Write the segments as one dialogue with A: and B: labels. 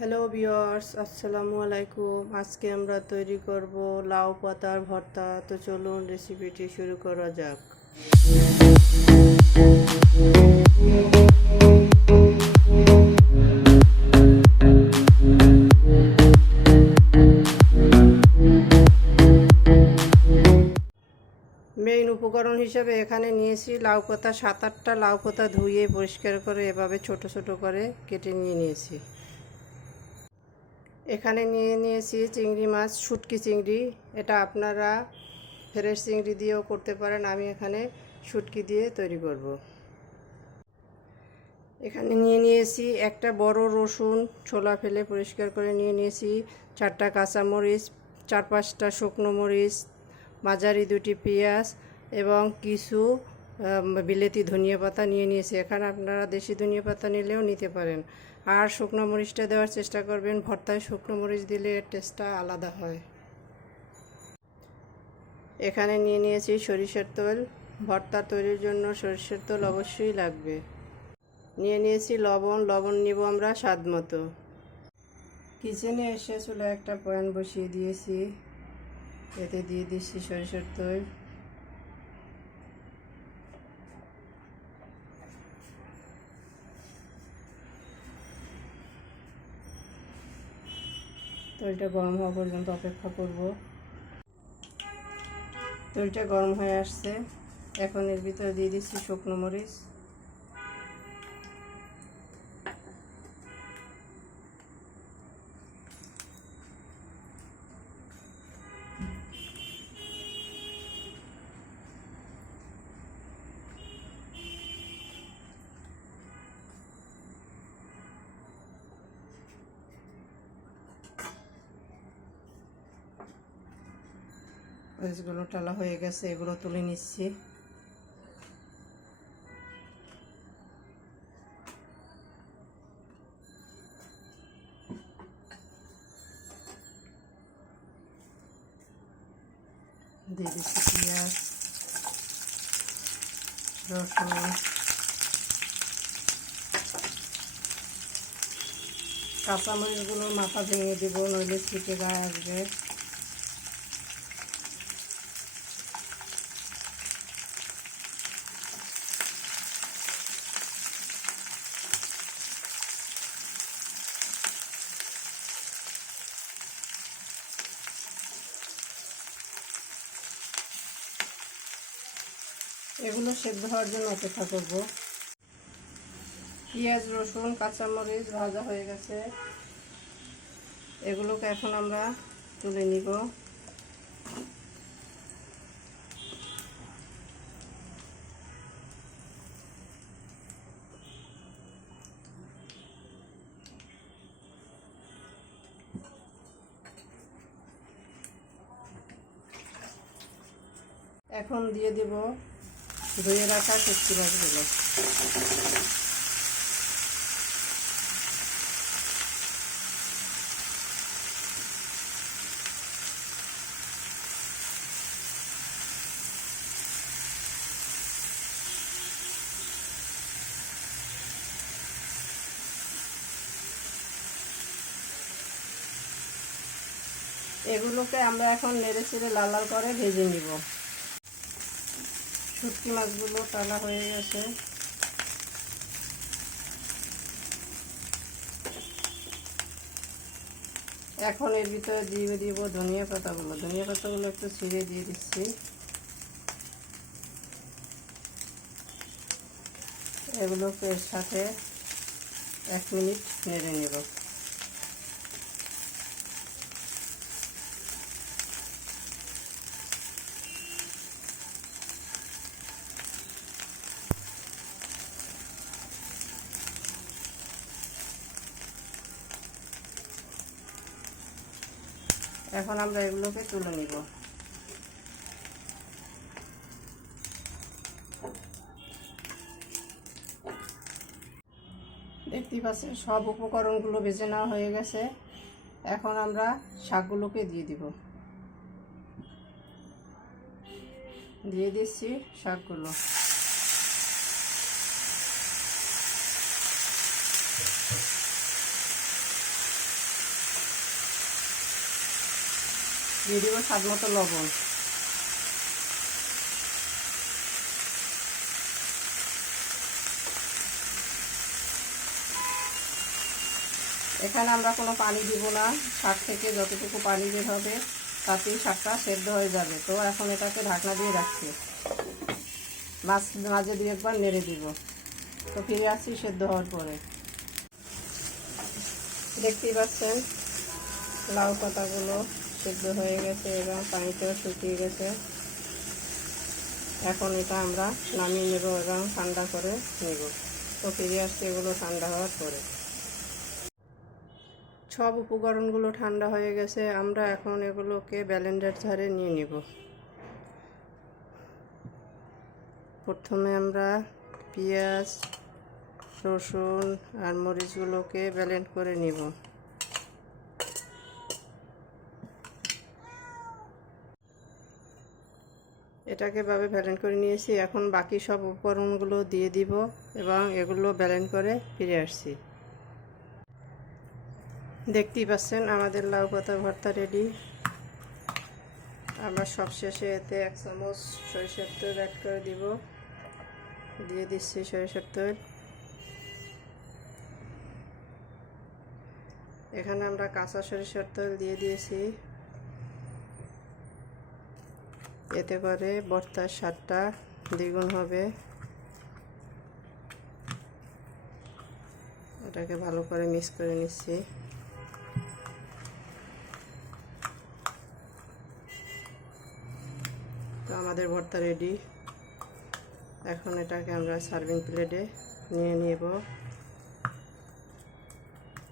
A: Hello বিয়ার্স আসসালামু আলাইকুম আজকে আমরা তৈরি করব লাউ পাতার ভর্তা। তো চলুন রেসিপিটি শুরু করা যাক। মেইন উপকরণ হিসেবে এখানে নিয়েছি লাউ পাতা। সাত আটটা লাউ পাতা ধুয়ে পরিষ্কার করে এভাবে ছোট ছোট করে কেটে নিয়ে নিয়েছি। এখানে নিয়ে নিয়েছি চিংড়ি মাছ, শুটকি চিংড়ি। এটা আপনারা ফ্রেশ চিংড়ি দিয়েও করতে পারেন। আমি এখানে শুটকি দিয়ে তৈরি করব। এখানে নিয়ে নিয়েছি একটা বড় রসুন, ছোলা ফেলে পরিষ্কার করে নিয়ে নিয়েছি। চারটা কাঁচামরিচ, চার পাঁচটা শুকনো মরিচ, মাঝারি দুটি পেঁয়াজ এবং কিছু বিলেতি ধনিয়া পাতা নিয়ে নিয়েছি। এখানে আপনারা দেশি ধনিয়া পাতা নিলেও নিতে পারেন। আর শুকনো মরিচটা দেওয়ার চেষ্টা করবেন। ভর্তায় শুকনো মরিচ দিলে এর টেস্টটা আলাদা হয়। এখানে নিয়ে নিয়েছি সরিষার তেল। ভর্তা তৈরির জন্য সরিষার তেল অবশ্যই লাগবে। নিয়ে নিয়েছি লবণ। লবণ নিব আমরা স্বাদ মতো। কিচেনে এসে চুলে একটা পয়েন বসিয়ে দিয়েছি। এতে দিয়ে দিচ্ছি সরিষার তেল। তেলটা গরম হওয়া পর্যন্ত অপেক্ষা করব। তৈলটা গরম হয়ে আসছে। এখন এর ভিতরে দিয়ে দিচ্ছি শুকনো মরিচ। মরিচগুলো টালা হয়ে গেছে, এগুলো তুলে নিচ্ছি। দিয়ে দিচ্ছি রসুন। মাথা ভেঙে দেবো, নইলে ছিটে গায়ে আসবে। এগুলো সেদ্ধ হওয়ার জন্য অপেক্ষা করব। পেঁয়াজ, রসুন, কাঁচামরিচ ভাজা হয়ে গেছে। এগুলোকে এখন আমরা তুলে নিব। এখন দিয়ে দেব ধুয়ে রাখা শুটকি মাছগুলো এগুলোকে আমরা এখন নেড়ে চেড়ে লাল লাল করে ভেজে নিব। শুটকি মাছগুলো টালা হয়ে গেছে। এখন এর ভিতরে দিয়ে দিব ধনিয়া পাতাগুলো। ধনিয়া পাতাগুলো একটু ছিঁড়ে দিয়ে দিচ্ছি। এগুলোকে সাথে এক মিনিট নেড়ে নেব। এখন আমরা এগুলোকে তুলে নিব। দেখতেই পাচ্ছেন, সব উপকরণগুলো ভেজে নেওয়া হয়ে গেছে। এখন আমরা শাকগুলোকে দিয়ে দিব। দিয়ে দিচ্ছি শাকগুলো। দিয়ে দিব স্বাদ মতো লবণ। এখানে আমরা কোনো পানি দিব না। শাক থেকে যতটুকু পানি বের হবে, তাতেই শাকটা সেদ্ধ হয়ে যাবে। তো এখন এটাকে ঢাকনা দিয়ে রাখছি। মাছ, মাঝে দিয়ে একবার নেড়ে দিব। তো ফিরে আসছি সেদ্ধ হওয়ার পরে। দেখতেই পাচ্ছেন লাউ পাতাগুলো। সেদ্ধ হয়ে গেছে এবং পানিতেও শুকিয়ে গেছে। এখন এটা আমরা নামিয়ে নেব এবং ঠান্ডা করে নেব। তো ফিরে আসছে এগুলো ঠান্ডা হওয়ার পরে। সব উপকরণগুলো ঠান্ডা হয়ে গেছে। আমরা এখন এগুলোকে ব্যালেন্ডার ধারে নিয়ে নিব। প্রথমে আমরা পেঁয়াজ, রসুন আর মরিচগুলোকে ব্যালেন্ড করে নিব। এটাকে ভাবে ব্যালেন্ড করে নিয়েছি। এখন বাকি সব উপকরণগুলো দিয়ে দিব এবং এগুলো ব্যালেন্ড করে ফিরে আসছি। দেখতেই পাচ্ছেন, আমাদের লাউ পাতা ভর্তা রেডি আমরা সবশেষে এতে এক চামচ সরিষার তেল অ্যাড করে দিব। দিয়ে দিচ্ছি সরিষার তেল। এখানে আমরা কাঁচা সরিষার তেল দিয়ে দিয়েছি। এতে করে ভর্তার স্বাদটা দ্বিগুণ হবে। এটাকে ভালো করে মিক্স করে নিচ্ছি। তো আমাদের ভর্তা রেডি এখন এটাকে আমরা সার্ভিং প্লেটে নিয়ে নেব।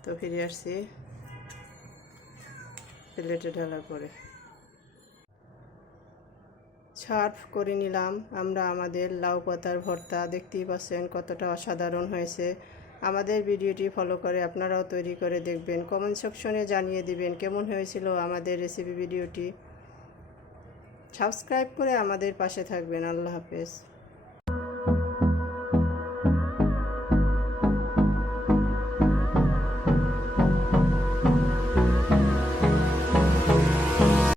A: তো ফিরে আসছি প্লেটে ঢালার পরে। সার্ভ করে নিলাম। আমরা আমাদের লাউ পাতার ভর্তা, দেখতেই পাচ্ছেন কতটা অসাধারণ হয়েছে। আমাদের ভিডিওটি ফলো করে আপনারাও তৈরি করে দেখবেন। কমেন্ট সেকশনে জানিয়ে দিবেন কেমন হয়েছিল আমাদের রেসিপি ভিডিওটি। সাবস্ক্রাইব করে আমাদের পাশে থাকবেন। আল্লাহ হাফেজ।